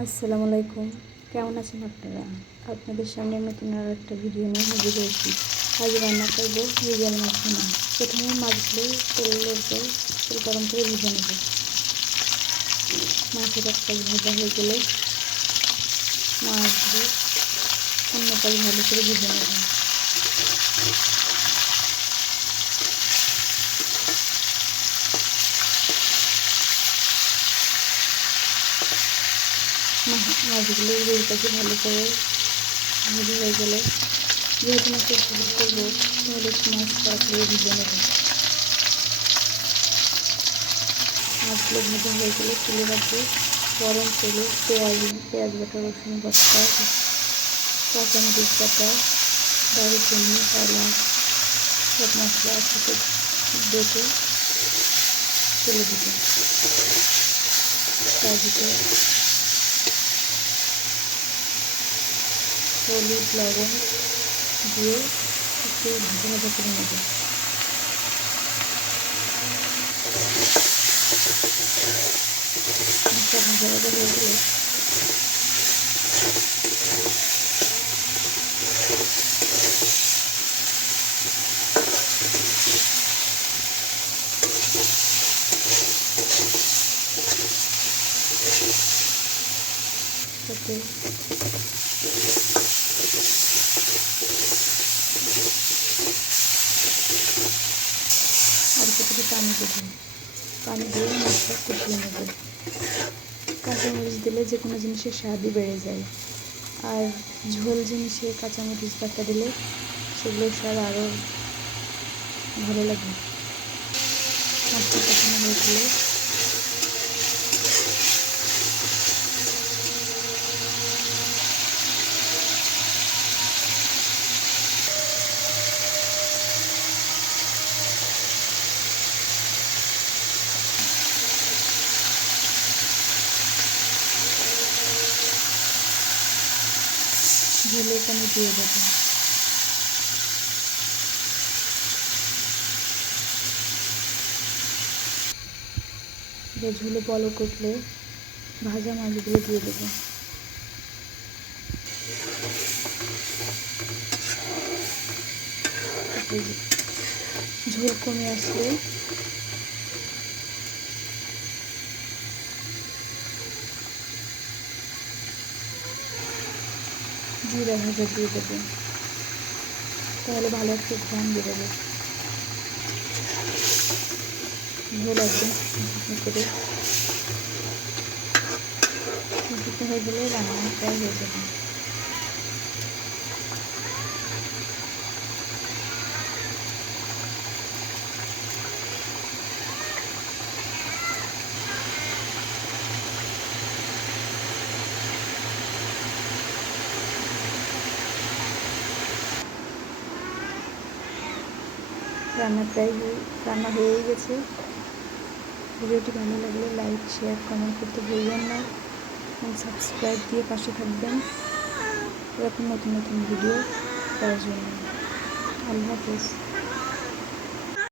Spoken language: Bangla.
আসসালামু আলাইকুম। কেমন আছেন আপনারা? আপনাদের সামনে নতুন আর একটা ভিডিও নিয়ে হাজির হয়েছি। আজ রান্না করব মৃগেল মাছ ভুনা। প্রথমে মাছগুলো তেলের উপর তেল গরম করে ভেজে নেব। মাছের এক পাশ ভাজা হয়ে গেলে মাছগুলো অন্য পাশ ভালো করে ভেজে নেব। মাছগুলো দুই পাশে ভালো করে ভাজা হয়ে গেলে যেহেতু মাছের ঝোল করবো তাহলে একটু মাছ তাড়াতাড়ি ভেজে নেব। মাছগুলো ভাজা হয়ে গেলে তুলে রাখবো। গরম তেলে পেঁয়াজ বাটা, রসুন বাটা, কাঁচামরিচ বাটা, দারুচিনি, এলাচ সব মশলা একসাথে বেটে তুলে দিতে। তার ভিতরে হলুদ, লবণ দিয়ে একটু ভাজা ভাজা করে নেব। মশলা ভাজা ভাজা হয়ে গেলে সাথে আর কতটা পানি দেবো। পানি দিয়ে মাছটা কষিয়ে নেব। কাঁচামরিচ দিলে যে কোনো জিনিসের স্বাদই বেড়ে যায়, আর ঝোল জিনিসে কাঁচামরিচ বাটা দিলে সেগুলোর স্বাদ আরও ভালো লাগে। মাছটা কষানো হয়ে গেলে ঝোলের পানি দিয়ে দেবো। ঝোলে বলক উঠলে ভাজা মাছগুলো দিয়ে দেবো। ঝোল কমে আসলে জিরা ভাজা দিয়ে দেবো, তাহলে ভালো একটা ঘ্রাণ বেরোবে। ঝোল একদম শুকনো করে শুকনো হয়ে গেলে রান্না প্রায় হয়ে যাবে। রান্না হয়েই গেছে। ভিডিওটি ভালো লাগলে লাইক, শেয়ার, কমেন্ট করতে ভুলবেন না এবং সাবস্ক্রাইব দিয়ে পাশে থাকবেন এরকম নতুন নতুন ভিডিও পাওয়ার জন্য। আল্লাহ হাফেজ।